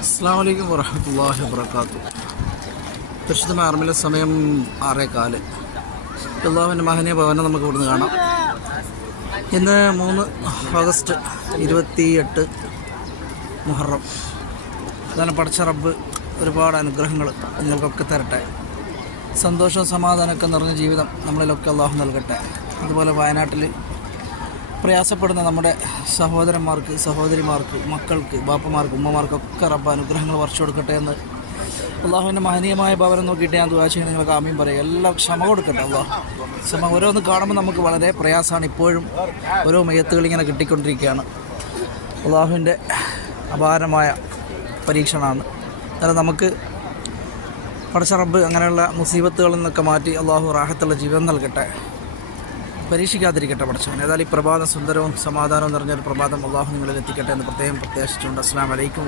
അസ്സലാമു അലൈക്കും വറഹ്മത്തുള്ളാഹി വബറകാതുഹു. പരിശുദ്ധമായ അർമിലെ സമയം 6:15. അല്ലാഹുവിൻ്റെ മഹനീയ ഭവനം നമുക്ക് ഇവിടുന്ന് കാണാം. ഇന്ന് 3 ഓഗസ്റ്റ് 28 മുഹറം. അതാണ് പടച്ച റബ്ബ് ഒരുപാട് അനുഗ്രഹങ്ങൾ നിങ്ങൾക്കൊക്കെ തരട്ടെ. സന്തോഷവും സമാധാനമൊക്കെ നിറഞ്ഞ ജീവിതം നമ്മളിലൊക്കെ അള്ളാഹു നൽകട്ടെ. അതുപോലെ വയനാട്ടിൽ പ്രയാസപ്പെടുന്ന നമ്മുടെ സഹോദരന്മാർക്ക്, സഹോദരിമാർക്ക്, മക്കൾക്ക്, ബാപ്പമാർക്ക്, ഉമ്മമാർക്കൊക്കെ റബ്ബ് അനുഗ്രഹങ്ങൾ വർഷം കൊടുക്കട്ടെ എന്ന് അള്ളാഹുവിൻ്റെ മഹനീയമായ ഭവനം നോക്കിയിട്ട് ഞാൻ ദുആ ചെയ്യുന്ന നിങ്ങൾക്ക് ആമീൻ പറയും. എല്ലാം ക്ഷമ കൊടുക്കട്ടെ അള്ളാഹു. ക്ഷമ ഓരോന്ന് കാണുമ്പോൾ നമുക്ക് വളരെ പ്രയാസമാണ്. ഇപ്പോഴും ഓരോ മയ്യത്തുകൾ ഇങ്ങനെ കിട്ടിക്കൊണ്ടിരിക്കുകയാണ്. അള്ളാഹുവിൻ്റെ അപാരമായ പരീക്ഷണമാണ്. എന്നാൽ നമുക്ക് പടച്ച റബ്ബ് അങ്ങനെയുള്ള മുസീബത്തുകളിൽ നിന്നൊക്കെ മാറ്റി അള്ളാഹു റാഹത്തുള്ള ജീവിതം നൽകട്ടെ, പരീക്ഷിക്കാതിരിക്കട്ടെ പടച്ചവൻ. ഏതായാലും ഈ പ്രഭാതം സുന്ദരവും സമാധാനവും നിറഞ്ഞൊരു പ്രഭാതം അള്ളാഹു നിങ്ങളിൽ എത്തിക്കട്ടെ എന്ന് പ്രത്യേകം പ്രത്യാശിച്ചുകൊണ്ട് അസ്സലാമു അലൈക്കും.